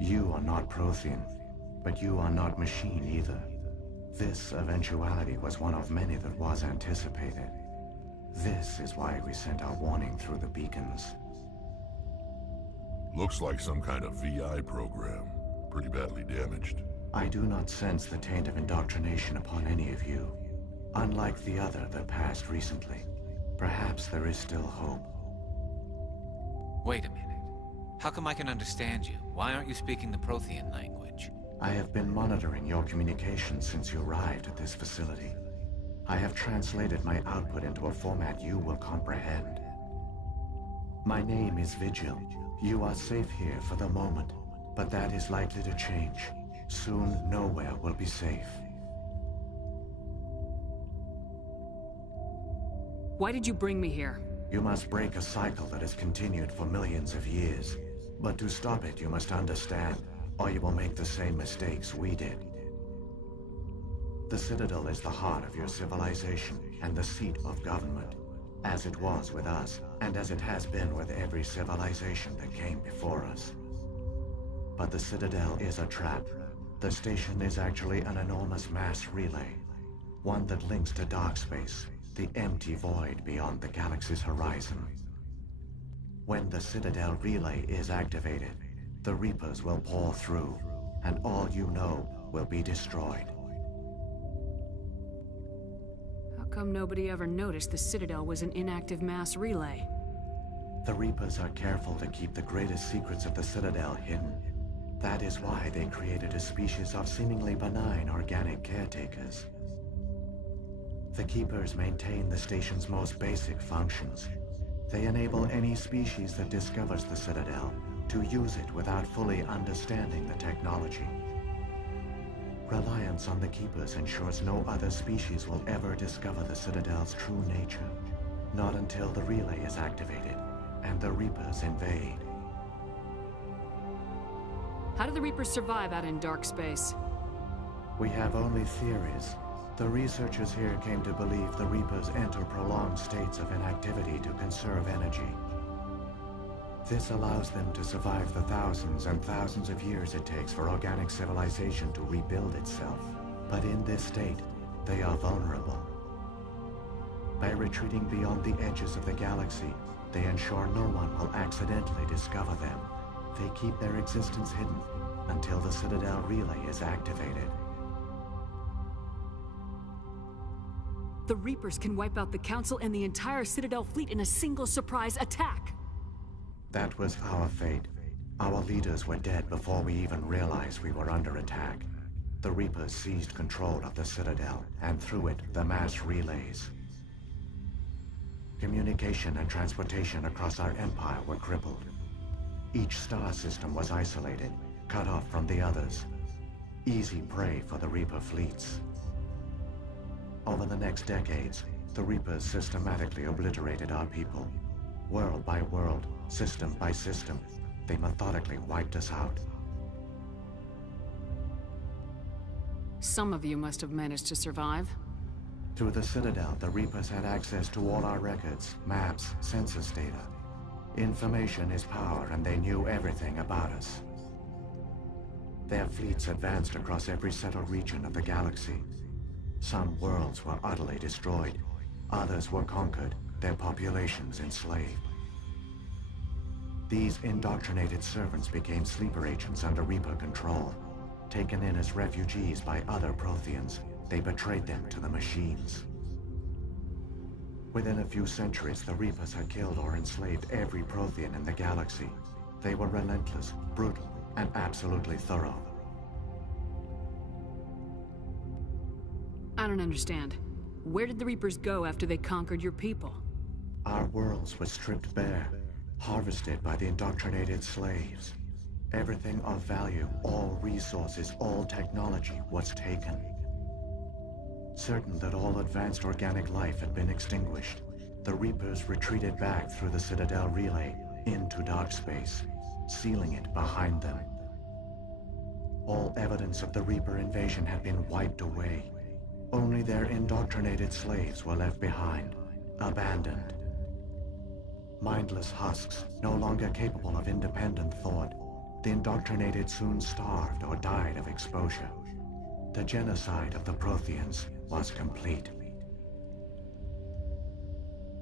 You are not Prothean, but you are not machine either. This eventuality was one of many that was anticipated. This is why we sent our warning through the beacons. Looks like some kind of VI program. Pretty badly damaged. I do not sense the taint of indoctrination upon any of you. Unlike the other that passed recently, perhaps there is still hope. Wait a minute. How come I can understand you? Why aren't you speaking the Prothean language? I have been monitoring your communications since you arrived at this facility. I have translated my output into a format you will comprehend. My name is Vigil. You are safe here for the moment, but that is likely to change. Soon, nowhere will be safe. Why did you bring me here? You must break a cycle that has continued for millions of years. But to stop it, you must understand, or you will make the same mistakes we did. The Citadel is the heart of your civilization and the seat of government, as it was with us, and as it has been with every civilization that came before us. But the Citadel is a trap. The station is actually an enormous mass relay, one that links to dark space, the empty void beyond the galaxy's horizon. When the Citadel relay is activated, the Reapers will pour through, and all you know will be destroyed. How come nobody ever noticed the Citadel was an inactive mass relay? The Reapers are careful to keep the greatest secrets of the Citadel hidden. That is why they created a species of seemingly benign organic caretakers. The Keepers maintain the station's most basic functions. They enable any species that discovers the Citadel to use it without fully understanding the technology. Reliance on the Keepers ensures no other species will ever discover the Citadel's true nature. Not until the relay is activated and the Reapers invade. How do the Reapers survive out in dark space? We have only theories. The researchers here came to believe the Reapers enter prolonged states of inactivity to conserve energy. This allows them to survive the thousands and thousands of years it takes for organic civilization to rebuild itself. But in this state, they are vulnerable. By retreating beyond the edges of the galaxy, they ensure no one will accidentally discover them. They keep their existence hidden until the Citadel relay is activated. The Reapers can wipe out the Council and the entire Citadel fleet in a single surprise attack. That was our fate. Our leaders were dead before we even realized we were under attack. The Reapers seized control of the Citadel, and through it, the mass relays. Communication and transportation across our empire were crippled. Each star system was isolated, cut off from the others. Easy prey for the Reaper fleets. Over the next decades, the Reapers systematically obliterated our people. World by world, system by system, they methodically wiped us out. Some of you must have managed to survive. Through the Citadel, the Reapers had access to all our records, maps, census data. Information is power, and they knew everything about us. Their fleets advanced across every settled region of the galaxy. Some worlds were utterly destroyed. Others were conquered, their populations enslaved. These indoctrinated servants became sleeper agents under Reaper control. Taken in as refugees by other Protheans, they betrayed them to the machines. Within a few centuries, the Reapers had killed or enslaved every Prothean in the galaxy. They were relentless, brutal, and absolutely thorough. I don't understand. Where did the Reapers go after they conquered your people? Our worlds were stripped bare, harvested by the indoctrinated slaves. Everything of value, all resources, all technology was taken. Certain that all advanced organic life had been extinguished, the Reapers retreated back through the Citadel relay into dark space, sealing it behind them. All evidence of the Reaper invasion had been wiped away. Only their indoctrinated slaves were left behind, abandoned. Mindless husks, no longer capable of independent thought. The indoctrinated soon starved or died of exposure. The genocide of the Protheans was complete.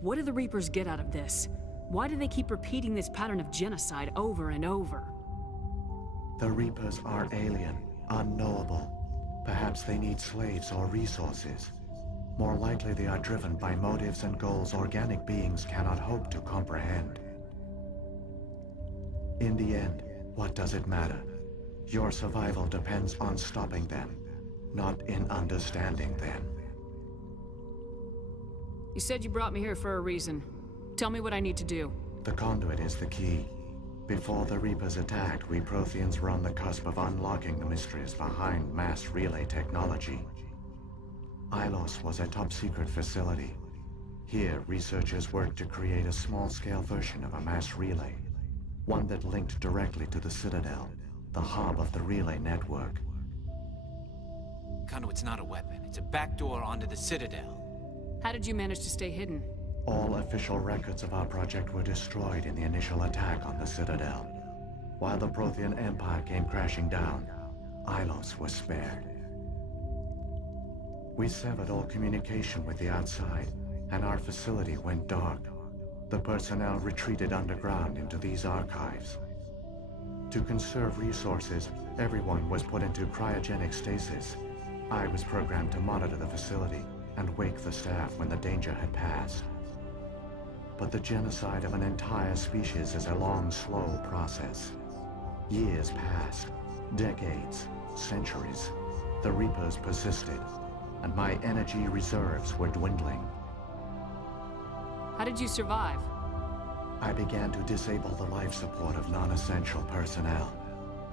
What do the Reapers get out of this? Why do they keep repeating this pattern of genocide over and over? The Reapers are alien, unknowable. Perhaps they need slaves or resources. More likely they are driven by motives and goals organic beings cannot hope to comprehend. In the end, what does it matter? Your survival depends on stopping them, not in understanding them. You said you brought me here for a reason. Tell me what I need to do. The conduit is the key. Before the Reapers attacked, we Protheans were on the cusp of unlocking the mysteries behind mass relay technology. Ilos was a top-secret facility. Here, researchers worked to create a small-scale version of a mass relay, one that linked directly to the Citadel, the hub of the relay network. Conduit's not a weapon. It's a backdoor onto the Citadel. How did you manage to stay hidden? All official records of our project were destroyed in the initial attack on the Citadel. While the Prothean Empire came crashing down, Ilos was spared. We severed all communication with the outside, and our facility went dark. The personnel retreated underground into these archives. To conserve resources, everyone was put into cryogenic stasis. I was programmed to monitor the facility and wake the staff when the danger had passed. But the genocide of an entire species is a long, slow process. Years passed, decades, centuries. The Reapers persisted, and my energy reserves were dwindling. How did you survive? I began to disable the life support of non-essential personnel.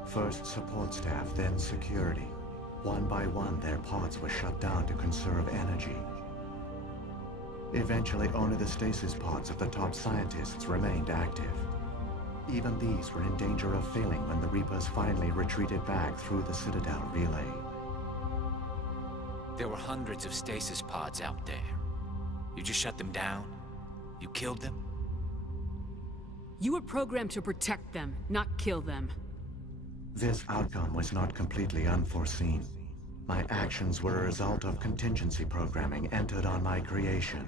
First support staff, then security. One by one, their pods were shut down to conserve energy. Eventually, only the stasis pods of the top scientists remained active. Even these were in danger of failing when the Reapers finally retreated back through the Citadel relay. There were hundreds of stasis pods out there. You just shut them down? You killed them? You were programmed to protect them, not kill them. This outcome was not completely unforeseen. My actions were a result of contingency programming entered on my creation.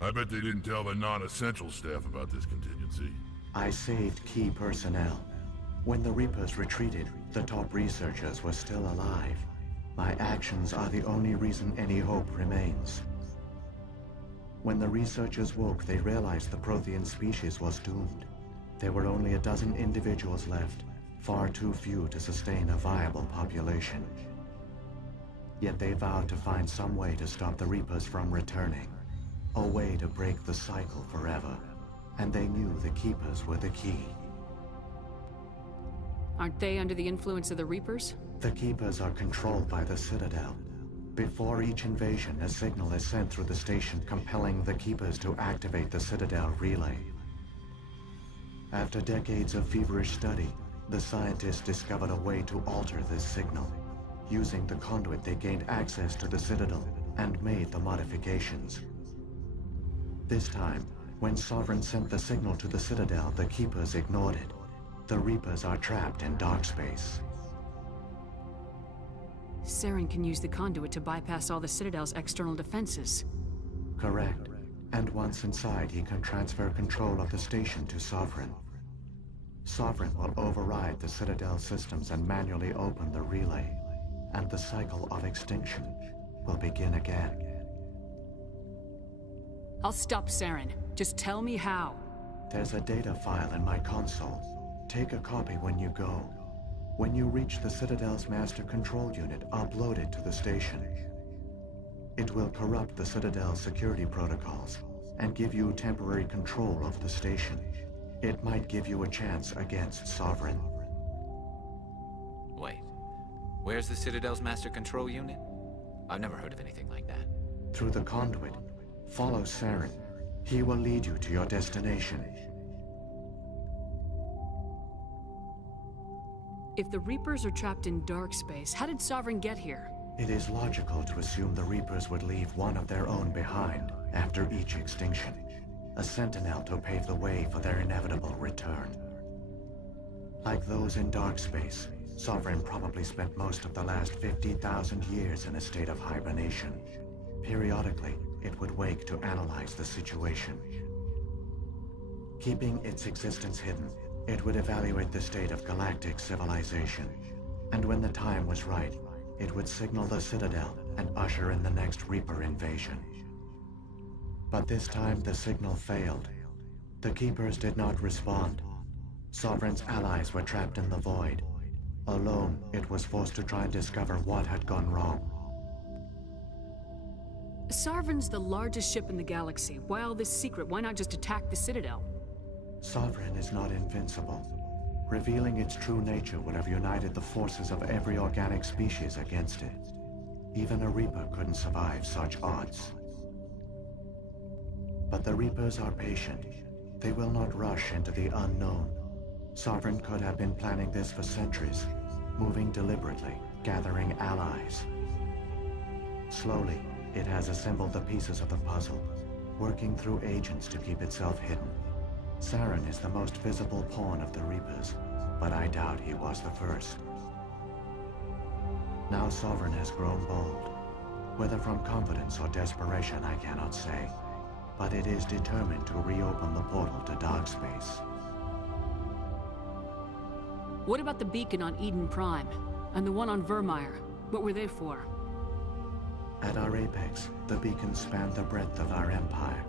I bet they didn't tell the non-essential staff about this contingency. I saved key personnel. When the Reapers retreated, the top researchers were still alive. My actions are the only reason any hope remains. When the researchers woke, they realized the Prothean species was doomed. There were only a dozen individuals left, far too few to sustain a viable population. Yet they vowed to find some way to stop the Reapers from returning, a way to break the cycle forever. And they knew the Keepers were the key. Aren't they under the influence of the Reapers? The Keepers are controlled by the Citadel. Before each invasion, a signal is sent through the station compelling the Keepers to activate the Citadel relay. After decades of feverish study, the scientists discovered a way to alter this signal. Using the conduit, they gained access to the Citadel and made the modifications. This time, when Sovereign sent the signal to the Citadel, the Keepers ignored it. The Reapers are trapped in dark space. Saren can use the conduit to bypass all the Citadel's external defenses. Correct. And once inside, he can transfer control of the station to Sovereign. Sovereign will override the Citadel systems and manually open the relay, and the cycle of extinction will begin again. I'll stop Saren. Just tell me how. There's a data file in my console. Take a copy when you go. When you reach the Citadel's master control unit, upload it to the station. It will corrupt the Citadel's security protocols and give you temporary control of the station. It might give you a chance against Sovereign. Wait. Where's the Citadel's master control unit? I've never heard of anything like that. Through the conduit, follow Saren. He will lead you to your destination. If the Reapers are trapped in dark space, how did Sovereign get here? It is logical to assume the Reapers would leave one of their own behind after each extinction. A sentinel to pave the way for their inevitable return. Like those in dark space, Sovereign probably spent most of the last 50,000 years in a state of hibernation. Periodically, it would wake to analyze the situation. Keeping its existence hidden, it would evaluate the state of galactic civilization. And when the time was right, it would signal the Citadel and usher in the next Reaper invasion. But this time the signal failed. The Keepers did not respond. Sovereign's allies were trapped in the void. Alone, it was forced to try and discover what had gone wrong. Sovereign's the largest ship in the galaxy. Why all this secret? Why not just attack the Citadel? Sovereign is not invincible. Revealing its true nature would have united the forces of every organic species against it. Even a Reaper couldn't survive such odds. But the Reapers are patient. They will not rush into the unknown. Sovereign could have been planning this for centuries, moving deliberately, gathering allies. Slowly, it has assembled the pieces of the puzzle, working through agents to keep itself hidden. Saren is the most visible pawn of the Reapers, but I doubt he was the first. Now Sovereign has grown bold. Whether from confidence or desperation, I cannot say. But it is determined to reopen the portal to dark space. What about the beacon on Eden Prime? And the one on Vermeer? What were they for? At our apex, the beacons spanned the breadth of our empire.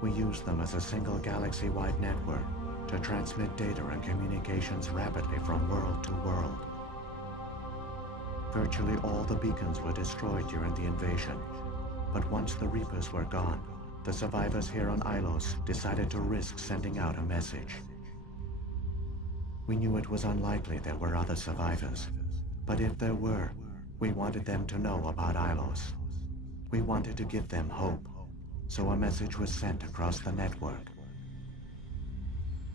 We used them as a single galaxy-wide network to transmit data and communications rapidly from world to world. Virtually all the beacons were destroyed during the invasion, but once the Reapers were gone, the survivors here on Ilos decided to risk sending out a message. We knew it was unlikely there were other survivors, but if there were, we wanted them to know about Ilos. We wanted to give them hope, so a message was sent across the network.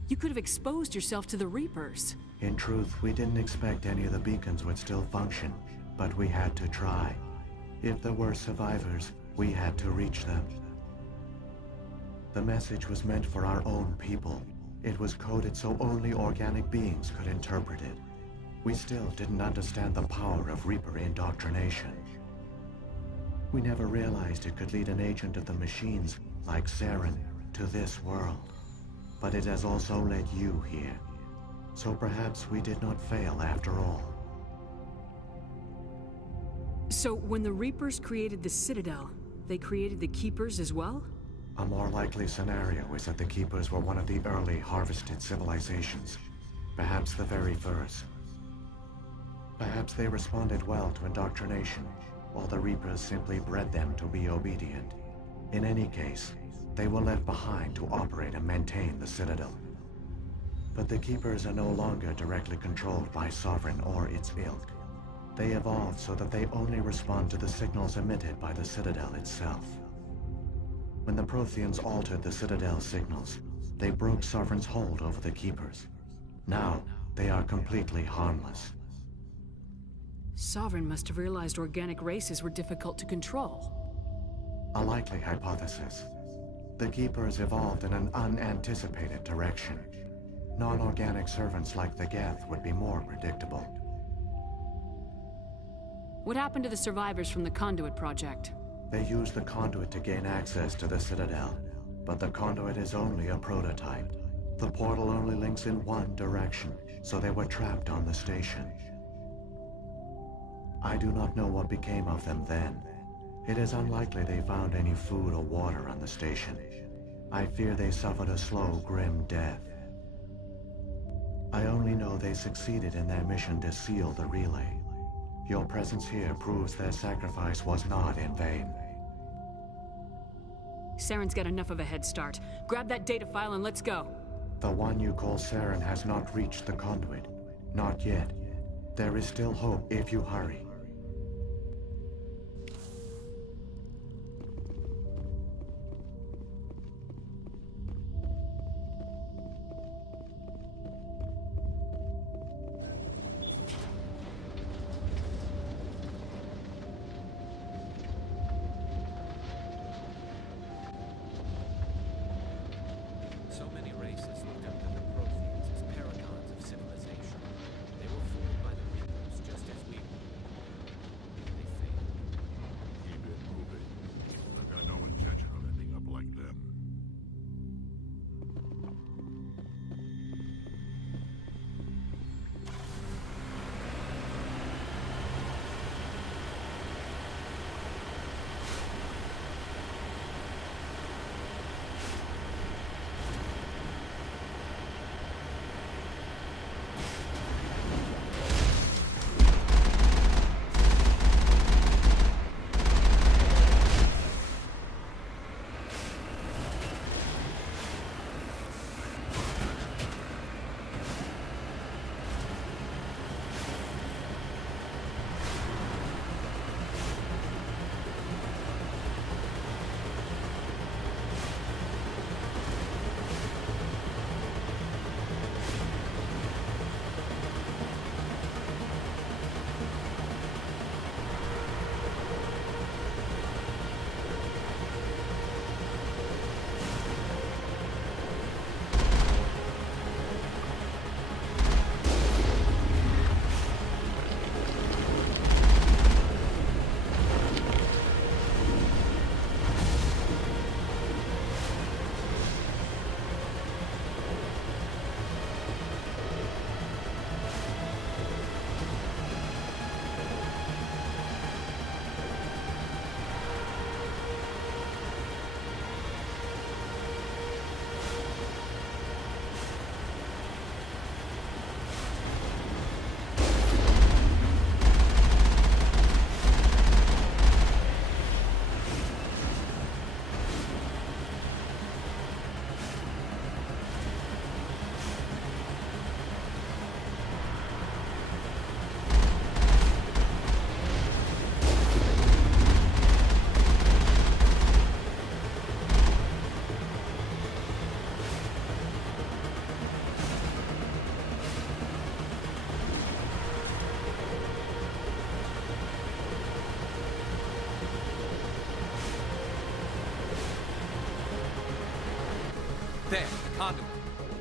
You could have exposed yourself to the Reapers. In truth, we didn't expect any of the beacons would still function, but we had to try. If there were survivors, we had to reach them. The message was meant for our own people. It was coded so only organic beings could interpret it. We still didn't understand the power of Reaper indoctrination. We never realized it could lead an agent of the machines, like Saren, to this world. But it has also led you here. So perhaps we did not fail after all. So when the Reapers created the Citadel, they created the Keepers as well? A more likely scenario is that the Keepers were one of the early harvested civilizations. Perhaps the very first. Perhaps they responded well to indoctrination, or the Reapers simply bred them to be obedient. In any case, they were left behind to operate and maintain the Citadel. But the Keepers are no longer directly controlled by Sovereign or its ilk. They evolved so that they only respond to the signals emitted by the Citadel itself. When the Protheans altered the Citadel signals, they broke Sovereign's hold over the Keepers. Now, they are completely harmless. Sovereign must have realized organic races were difficult to control. A likely hypothesis. The Keepers evolved in an unanticipated direction. Non-organic servants like the Geth would be more predictable. What happened to the survivors from the Conduit project? They used the conduit to gain access to the Citadel, but the conduit is only a prototype. The portal only links in one direction, so they were trapped on the station. I do not know what became of them then. It is unlikely they found any food or water on the station. I fear they suffered a slow, grim death. I only know they succeeded in their mission to seal the relay. Your presence here proves their sacrifice was not in vain. Saren's got enough of a head start. Grab that data file and let's go. The one you call Saren has not reached the conduit. Not yet. There is still hope if you hurry. So many races looked up to the Protheans as paragons of civilization.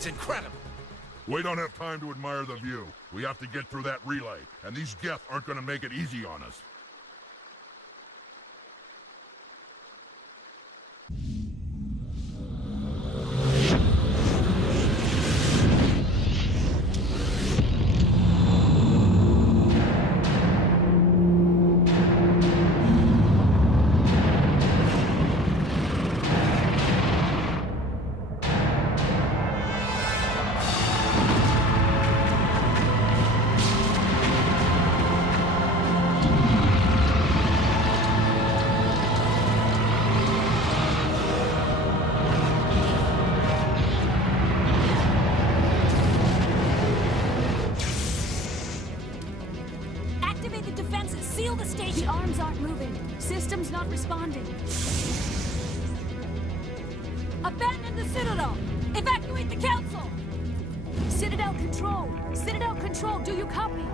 It's incredible. We don't have time to admire the view. We have to get through that relay, and these Geth aren't gonna make it easy on us. Activate the defenses! Seal the station! The arms aren't moving. System's not responding. Abandon the Citadel! Evacuate the Council! Citadel Control! Citadel Control, do you copy?